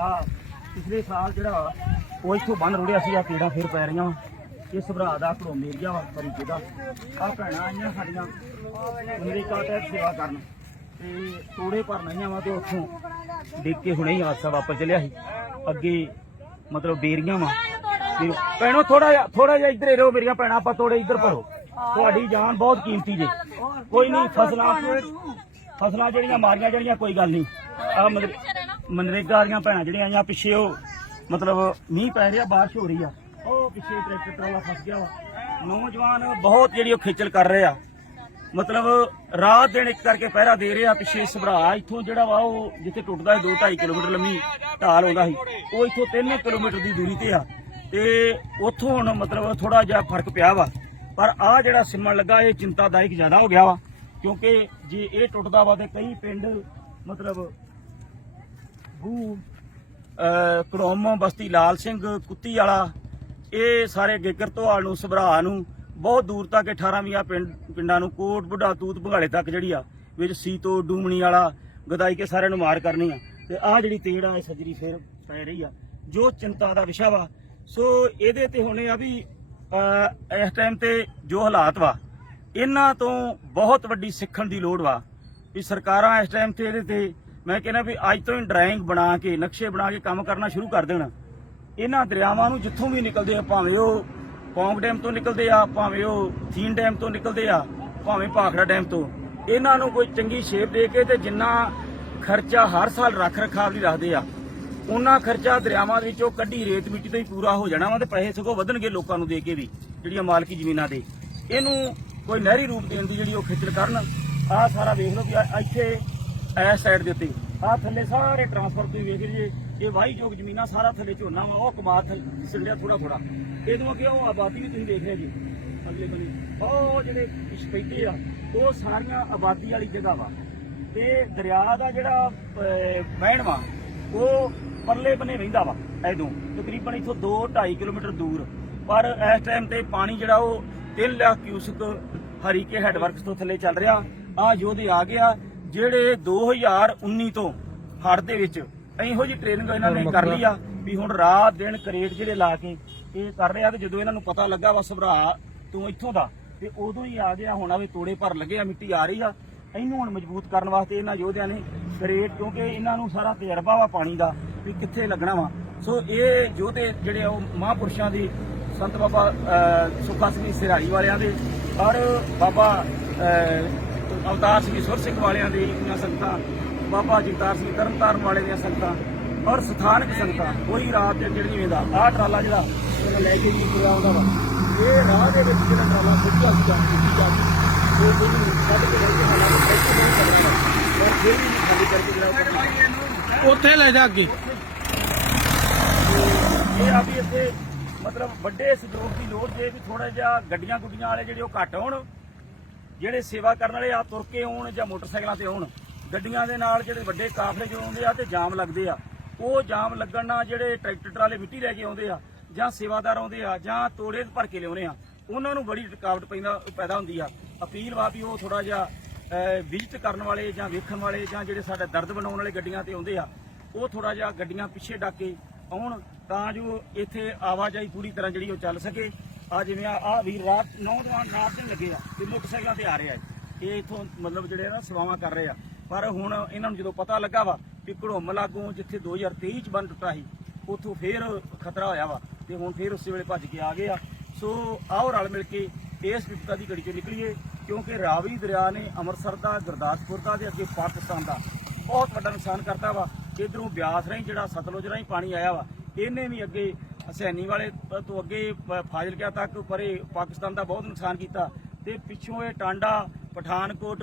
ਆ ਪਿਛਲੇ ਸਾਲ ਜਿਹੜਾ ਉਹ ਇੱਥੋਂ ਬੰਨ ਰੁੜਿਆ ਸੀ ਆ ਕੀੜਾ ਫੇਰ ਪੈ ਰਹੀਆਂ ਵਾਂ। ਇਸ ਭਰਾ ਦਾ ਘਰੋਂ ਮੇਰ ਗਿਆ ਵਾ ਤਰੀਕੇ ਦਾ ਆ ਭੈਣਾਂ ਆਈਆਂ ਸਾਡੀਆਂ ਅਮਰੀਕਾ ਤੇ ਸੇਵਾ ਕਰਨ। ਤੇ ਤੋੜੇ ਭਰਨ ਆਈਆਂ ਵਾ ਤੇ ਉੱਥੋਂ ਦੇਖ ਕੇ ਹੁਣੇ ਹੀ ਹਾਦਸਾ ਵਾਪਸ ਚਲਿਆ ਸੀ। ਅੱਗੇ ਮਤਲਬ ਬੇਰੀਆਂ ਵਾ। ਭੈਣੋ ਥੋੜਾ ਜਿਹਾ ਥੋੜਾ ਜਿਹਾ ਇੱਧਰ ਰਹੋ ਮੇਰੀਆਂ ਭੈਣਾਂ ਆਪਾਂ ਤੋੜੇ ਇੱਧਰ ਭਰੋ। ਤੁਹਾਡੀ ਜਾਨ ਬਹੁਤ ਕੀਮਤੀ ਜੇ। ਕੋਈ ਨਹੀਂ ਫਸਲਾਂ ਫਸਲਾਂ ਜਿਹੜੀਆਂ ਮਾਰੀਆਂ ਜਿਹੜੀਆਂ ਕੋਈ ਗੱਲ ਨਹੀਂ। ਆ ਮਨਰੇਗਾ ਦੀਆਂ ਭੈਣਾਂ ਜਿਹੜੀਆਂ ਆਈਆਂ ਪਿੱਛੇ ਉਹ ਮਤਲਬ ਮੀਂਹ ਪੈ ਰਿਹਾ ਬਾਰਿਸ਼ ਹੋ ਰਹੀ ਆ। ਉਹ ਪਿੱਛੇ ਟਰੈਕਟਰ ਟਰਾਲਾ ਫਸ ਗਿਆ ਵਾ। ਨੌਜਵਾਨ ਬਹੁਤ ਜਿਹੜੀ ਉਹ ਖੇਚਲ ਕਰ ਰਹੇ ਆ। ਮਤਲਬ ਰਾਤ ਦਿਨ ਇੱਕ ਕਰਕੇ ਪਹਿਰਾ ਦੇ ਰਿਹਾ ਪਿੱਛੇ ਸਭਰਾ ਇੱਥੋਂ ਜਿਹੜਾ ਵਾ ਉਹ ਜਿੱਥੇ ਟੁੱਟਦਾ ਹੈ 2.5 ਕਿਲੋਮੀਟਰ ਲੰਮੀ ਢਾਲ ਆਉਂਦਾ ਸੀ ਉਹ ਇੱਥੋਂ 3 ਕਿਲੋਮੀਟਰ ਦੀ ਦੂਰੀ ਤੇ ਆ। ਤੇ ਉੱਥੋਂ ਹੁਣ ਮਤਲਬ ਥੋੜਾ ਜਿਹਾ ਫ਼ਰਕ ਪਿਆ ਵਾ। ਪਰ ਆ ਜਿਹੜਾ ਸਿਮਣ ਲੱਗਾ ਇਹ ਚਿੰਤਾਦਾਇਕ ਜ਼ਿਆਦਾ ਹੋ ਗਿਆ ਵਾ। ਕਿਉਂਕਿ ਜੇ ਇਹ ਟੁੱਟਦਾ ਵਾ ਤੇ ਕਈ ਪਿੰਡ, ਮਤਲਬ ਗੂ ਅਹ ਕੜੋਮ ਬਸਤੀ ਲਾਲ ਸਿੰਘ, ਕੁੱਤੀ ਵਾਲਾ, ਇਹ ਸਾਰੇ ਗੇਕਰ ਧਵਾਲ ਨੂੰ, ਸਭਰਾ ਨੂੰ, ਬਹੁਤ ਦੂਰ ਤੱਕ 18 ਵੀਆਂ ਪਿੰਡ, ਪਿੰਡਾਂ ਨੂੰ, ਕੋਟ, ਬੁੱਢਾ, ਤੂਤ ਭੰਗਾਲੇ ਤੱਕ ਜਿਹੜੀ ਆ, ਵਿੱਚ ਸੀਤੋ, ਡੂਮਣੀ ਵਾਲਾ, ਗਦਾਈ ਕੇ ਸਾਰਿਆਂ ਨੂੰ ਮਾਰ ਕਰਨੀ ਆ। ਤੇ ਆ ਜਿਹੜੀ ਤੇੜ ਆ, ਇਹ ਸਜਰੀ ਫੇਰ ਪੈ ਰਹੀ ਆ, ਜੋ ਚਿੰਤਾ ਦਾ ਵਿਸ਼ਾ ਵਾ। ਸੋ ਇਹਦੇ ਤੇ ਹੁਣੇ ਆ ਵੀ ਇਸ ਟਾਈਮ ਤੇ ਜੋ ਹਾਲਾਤ ਵਾ ਇਹਨਾਂ ਤੋਂ ਬਹੁਤ ਵੱਡੀ ਸਿੱਖਣ ਦੀ ਲੋੜ ਵਾ ਵੀ ਸਰਕਾਰਾਂ ਇਸ ਟਾਈਮ ਤੇ ਇਹਦੇ ਤੇ ਮੈਂ ਕਹਿੰਦਾ ਵੀ ਅੱਜ ਤੋਂ ਹੀ ਡਰਾਇੰਗ ਬਣਾ ਕੇ, ਨਕਸ਼ੇ ਬਣਾ ਕੇ ਕੰਮ ਕਰਨਾ ਸ਼ੁਰੂ ਕਰ ਦੇਣ। ਇਹਨਾਂ ਦਰਿਆਵਾਂ ਨੂੰ ਜਿੱਥੋਂ ਵੀ ਨਿਕਲਦੇ ਆ, ਭਾਵੇਂ ਉਹ ਪੌਂਗ ਡੈਮ ਤੋਂ ਨਿਕਲਦੇ ਆ, ਭਾਵੇਂ ਉਹ ਥੀਨ ਡੈਮ ਤੋਂ ਨਿਕਲਦੇ ਆ, ਭਾਵੇਂ ਭਾਖੜਾ ਡੈਮ ਤੋਂ, ਇਹਨਾਂ ਨੂੰ ਕੋਈ ਚੰਗੀ ਸ਼ੇਪ ਦੇ ਕੇ ਤੇ ਜਿੰਨਾ ਖਰਚਾ ਹਰ ਸਾਲ ਰੱਖ ਰਖਾਵ ਲਈ ਰੱਖਦੇ ਆ, ਉਹਨਾਂ ਖਰਚਾ ਦਰਿਆਵਾਂ ਦੇ ਵਿੱਚੋਂ ਕੱਢੀ ਰੇਤ ਮਿੱਟੀ ਤੋਂ ਹੀ ਪੂਰਾ ਹੋ ਜਾਣਾ ਵਾ ਤੇ ਪੈਸੇ ਸਗੋਂ ਵਧਣਗੇ ਲੋਕਾਂ ਨੂੰ ਦੇ ਕੇ ਵੀ, ਜਿਹੜੀਆਂ ਮਾਲਕੀ ਜ਼ਮੀਨਾਂ ਦੇ। ਇਹਨੂੰ ਕੋਈ ਨਹਿਰੀ ਰੂਪ ਦੇਣ ਦੀ ਜਿਹੜੀ ਉਹ ਖੇਚਲ ਕਰਨ, ਆਹ ਸਾਰਾ ਵੇਖ ਲਓ ਕਿ ਇੱਥੇ ਐਸ ਸਾਈਡ ਦੇ ਉੱਤੇ, ਆਹ ਥੱਲੇ ਸਾਰੇ ਟਰਾਂਸਫਰ ਤੁਸੀਂ ਵੇਖ ਲਈਏ, ਇਹ ਵਾਹੀਯੋਗ ਜ਼ਮੀਨਾਂ ਸਾਰਾ ਥੱਲੇ ਝੋਨਾ ਵਾ, ਉਹ ਕਮਾਦ ਥੱਲੇ ਸਿਲੜਿਆ ਥੋੜਾ ਥੋੜਾ ਇਹਦੋਂ ਅੱਗੇ ਉਹ ਆਬਾਦੀ ਵੀ ਤੁਸੀਂ ਦੇਖ ਰਹੇ ਜੀ। ਅਗਲੇ ਬੰਨੇ, ਉਹ ਜਿਹੜੇ ਸਪੈਦੇ ਆ, ਉਹ ਸਾਰੀਆਂ ਆਬਾਦੀ ਵਾਲੀ ਜਗ੍ਹਾ ਵਾ। ਤੇ ਦਰਿਆ ਦਾ ਜਿਹੜਾ ਵਹਿਣ ਵਾ, ਉਹ ਪਰਲੇ ਬੰਨੇ ਵਹਿੰਦਾ ਵਾ ਐਦੋਂ ਤਕਰੀਬਨ ਇੱਥੋਂ 2 2.5 ਕਿਲੋਮੀਟਰ ਦੂਰ। ਪਰ ਇਸ ਟਾਈਮ ਤੇ ਪਾਣੀ ਜਿਹੜਾ ਉਹ 3 ਲੱਖ ਕਿਊਸਕ ਹਰੀਕੇ ਹੈਡਵਰਕਸ ਤੋਂ ਥੱਲੇ ਚੱਲ ਰਿਹਾ। ਆ ਯੋਧੇ ਆ ਗਿਆ, ਜਿਹੜੇ 2019 ਤੋਂ ਹੜ੍ਹ ਦੇ ਵਿੱਚ ਇਹੋ ਜੀ ਟ੍ਰੇਨਿੰਗ ਇਹਨਾਂ ਨੇ ਕਰ ਲਈ ਆ ਵੀ ਹੁਣ ਰਾਤ ਦਿਨ ਕਰੇਟ ਜਿਹੜੇ ਲਾ ਕੇ ਇਹ ਕਰ ਰਿਹਾ ਤੇ ਜਦੋਂ ਇਹਨਾਂ ਨੂੰ ਪਤਾ ਲੱਗਾ ਵਾ ਸਭਰਾ ਤੂੰ ਇੱਥੋਂ ਦਾ। ਤੇ ਉਦੋਂ ਹੀ ਆ ਗਿਆ, ਹੁਣ ਆਵੇ ਤੋੜੇ ਭਰ ਲੱਗੇ ਆ, ਮਿੱਟੀ ਆ ਰਹੀ ਆ। ਇਹਨੂੰ ਹੁਣ ਮਜ਼ਬੂਤ ਕਰਨ ਵਾਸਤੇ ਇਹਨਾਂ ਯੋਧਿਆਂ ਨੇ ਕਰੇਟ, ਕਿਉਂਕਿ ਇਹਨਾਂ ਨੂੰ ਸਾਰਾ ਤਜਰਬਾ ਵਾ ਪਾਣੀ ਦਾ ਵੀ ਕਿੱਥੇ ਲੱਗਣਾ ਵਾ। ਸੋ ਇਹ ਯੋਧੇ ਜਿਹੜੇ ਆ, ਉਹ ਮਹਾਂਪੁਰਸ਼ਾਂ ਦੀ ਸੰਤ ਬਾਬਾ ਸੁੱਖਾ ਸਿੰਘ ਸਿਰਾਈ ਵਾਲਿਆਂ ਦੇ ਔਰ ਬਾਬਾ ਅਵਤਾਰ ਸਿੰਘ ਸੁਰ ਸਿੰਘ ਵਾਲਿਆਂ ਦੇ ਇਹਨਾਂ ਸੰਗਤਾਂ ਬਾਬਾ ਜਗਤਾਰ ਸਿੰਘ ਤਰਨਤਾਰਨ ਵਾਲੇ ਦੀਆਂ ਸੰਗਤਾਂ ਔਰ ਸਥਾਨਕ ਸੰਗਤਾਂ ਕੋਈ ਰਾਤ ਦੇ ਜਿਹੜੀ ਵੇਂਦਾ ਆਹ ਟਰਾਲਾ ਜਿਹੜਾ ਲੈ ਕੇ ਜੀ ਤੁਰਿਆ ਆਉਂਦਾ ਵਾ। ਇਹ ਰਾਹ ਦੇ ਵਿੱਚ ਜਿਹੜਾ ਟਰਾਲਾ ਸੁੱਟਿਆ ਸੀਗਾ ਸੁੱਟੀ ਜਾ ਕੇ ਉਹ ਜਿਹੜੀ ਕੱਢ ਕੇ ਲੈ ਕੇ ਹਾਲਾਤ ਨਹੀਂ ਕਰਨਾ ਔਰ ਫਿਰ ਵੀ ਨਹੀਂ ਖਾਲੀ ਕਰਕੇ ਜਿਹੜਾ ਉੱਥੇ ਲੈ ਜਾ ਅੱਗੇ। ਇਹ ਆ ਵੀ ਇੱਥੇ ਮਤਲਬ ਵੱਡੇ ਸਹਿਯੋਗ ਦੀ ਲੋੜ ਜੇ ਵੀ ਥੋੜਾ ਜਿਹਾ ਗੱਡੀਆਂ ਗੁੱਡੀਆਂ ਵਾਲੇ ਜਿਹੜੇ ਉਹ ਘੱਟ ਹੋਣ, ਜਿਹੜੇ ਸੇਵਾ ਕਰਨ ਵਾਲੇ ਆ ਤੁਰ ਕੇ ਆਉਣ ਜਾਂ ਮੋਟਰਸਾਈਕਲਾਂ ਤੇ ਆਉਣ ਗੱਡੀਆਂ ਦੇ ਨਾਲ ਜਿਹੜੇ ਵੱਡੇ ਕਾਫਲੇ ਜੋ ਆਉਂਦੇ ਆ ਤੇ ਜਾਮ ਲੱਗਦੇ ਆ। ਉਹ ਜਾਮ ਲੱਗਣ ਨਾਲ ਜਿਹੜੇ ਟਰੈਕਟਰ ਟਰਾਲੇ ਮਿੱਟੀ ਲੈ ਕੇ ਆਉਂਦੇ ਆ, ਜਾਂ ਸੇਵਾਦਾਰ ਆਉਂਦੇ ਆ, ਜਾਂ ਤੋੜੇ ਭਰ ਕੇ ਲਿਆਉਂਦੇ ਆ, ਉਹਨਾਂ ਨੂੰ ਬੜੀ ਰੁਕਾਵਟ ਪੈਂਦਾ, ਪੈਦਾ ਹੁੰਦੀ ਆ। ਅਪੀਲ ਵਾ ਵੀ ਉਹ ਥੋੜਾ ਜਿਹਾ ਵਿਜ਼ਿਟ ਕਰਨ ਵਾਲੇ ਜਾਂ ਵੇਖਣ ਵਾਲੇ ਜਾਂ ਜਿਹੜੇ ਸਾਡਾ ਦਰਦ ਬਣਾਉਣ ਵਾਲੇ ਗੱਡੀਆਂ ਤੇ ਆਉਂਦੇ ਆ, ਉਹ ਥੋੜਾ ਜਿਹਾ ਗੱਡੀਆਂ ਪਿੱਛੇ ਡੱਕ ਕੇ ਆਉਣ ਤਾਂ ਜੋ ਇੱਥੇ ਆਵਾਜਾਈ ਪੂਰੀ ਤਰ੍ਹਾਂ ਜਿਹੜੀ ਉਹ ਚੱਲ ਸਕੇ। ਆ ਜਿਵੇਂ ਆ ਆਹ ਵੀਰ ਰਾਤ ਨੌਜਵਾਨ ਰਾਤ ਦੇ ਲੱਗੇ ਆ ਤੇ ਮੋਟਰਸਾਈਕਲਾਂ ਤੇ ਆ ਰਿਹਾ ਆ ਇਹ। ਇਥੋਂ ਮਤਲਬ ਜਿਹੜੇ ਆ ਨਾ ਸੇਵਾਵਾਂ ਕਰ ਰਹੇ ਆ। ਪਰ ਹੁਣ ਇਹਨਾਂ ਨੂੰ ਜਦੋਂ ਪਤਾ ਲੱਗਾ ਵਾ ਕਿ ਘੜੋਮ ਲਾਗੋਂ ਜਿੱਥੇ 2023 ਚ ਬੰਨ ਟੁੱਟਾ ਸੀ, ਉਥੋਂ ਫੇਰ ਖਤਰਾ ਹੋਇਆ ਵਾ ਤੇ ਹੁਣ ਫੇਰ ਉਸੇ ਵੇਲੇ ਭੱਜ ਕੇ ਆ ਗਏ ਆ। ਸੋ ਆਓ ਰਲ ਮਿਲ ਕੇ ਇਸ ਵਿਪਤਾ ਦੀ ਘੜੀ ਚੋਂ ਨਿਕਲੀਏ, ਕਿਉਂਕਿ ਰਾਵੀ ਦਰਿਆ ਨੇ ਅੰਮ੍ਰਿਤਸਰ ਦਾ, ਗੁਰਦਾਸਪੁਰ ਦਾ ਤੇ ਅੱਗੇ ਪਾਕਿਸਤਾਨ ਦਾ ਬਹੁਤ ਵੱਡਾ ਨੁਕਸਾਨ ਕਰਤਾ ਵਾ। ਇਧਰੋਂ ਬਿਆਸ ਰਾਹੀਂ ਜਿਹੜਾ ਸਤਲੁਜ ਰਾਹੀਂ ਪਾਣੀ ਆਇਆ ਵਾ, ਇਹਨੇ ਵੀ ਅੱਗੇ ਹਸੈਨੀ ਵਾਲੇ ਤੋਂ ਅੱਗੇ ਪ- ਫਾਜ਼ਿਲਕਾ ਤੱਕ ਪਰੇ ਪਾਕਿਸਤਾਨ ਦਾ ਬਹੁਤ ਨੁਕਸਾਨ ਕੀਤਾ। ਤੇ ਪਿੱਛੋਂ ਇਹ ਟਾਂਡਾ, ਪਠਾਨਕੋਟ,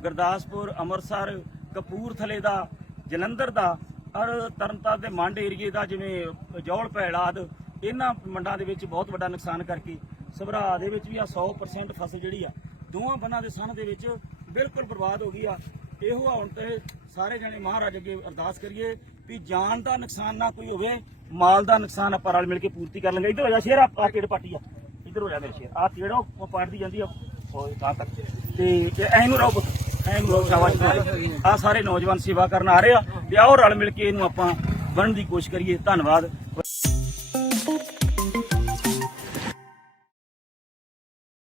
ਗੁਰਦਾਸਪੁਰ, ਅੰਮ੍ਰਿਤਸਰ, ਕਪੂਰਥਲੇ ਦਾ, ਜਲੰਧਰ ਦਾ, ਔਰ ਤਰਨਤਾਰਨ ਦੇ ਮੰਡ ਏਰੀਏ ਦਾ ਜਿਵੇਂ ਜੌਲ ਭੈਲ ਇਹਨਾਂ ਮੰਡਾਂ ਦੇ ਵਿੱਚ ਬਹੁਤ ਵੱਡਾ ਨੁਕਸਾਨ ਕਰਕੇ ਸਭਰਾ ਦੇ ਵਿੱਚ ਵੀ ਆ 100% ਫਸਲ ਜਿਹੜੀ ਆ, ਦੋਵਾਂ ਬੰਨਾਂ ਦੇ ਸਨ ਦੇ ਵਿੱਚ ਬਿਲਕੁਲ ਬਰਬਾਦ ਹੋ ਗਈ ਆ। ਇਹੋ ਹੁਣ ਤੇ ਸਾਰੇ ਜਣੇ ਮਹਾਰਾਜ ਅੱਗੇ ਅਰਦਾਸ ਕਰੀਏ ਵੀ ਜਾਨ ਦਾ ਨੁਕਸਾਨ ਨਾ ਕੋਈ ਹੋਵੇ, ਮਾਲ ਦਾ ਨੁਕਸਾਨ ਆਪਾਂ ਰਲ ਮਿਲ ਕੇ ਪੂਰਤੀ ਕਰ ਲਾਂਗੇ। ਇੱਧਰ ਹੋ ਜਾ ਸ਼ੇਰ ਆ ਕਿਹੜੇ ਟੇੜ ਪਾਟੀ ਆ। ਇੱਧਰ ਹੋ ਜਾ ਮੇਰੇ ਸ਼ੇਰ। ਆ ਟੇੜੋ ਉਹ ਪਾੜਦੀ ਜਾਂਦੀ ਆ? ਹੋਏ ਤਾਂ ਤੱਕ। ਤੇ ਐ ਰਹੋ ਪੁੱਤ, ਐ ਰਹੋ ਸ਼ਾਬਾਸ਼ ਆ ਸਾਰੇ ਨੌਜਵਾਨ ਸੇਵਾ ਕਰਨ ਆ ਰਹੇ ਆ। ਤੇ ਆਓ ਰਲ ਮਿਲ ਕੇ ਇਹਨੂੰ ਆਪਾਂ ਬਣਨ ਦੀ ਕੋਸ਼ਿਸ਼ ਕਰੀਏ। ਧੰਨਵਾਦ।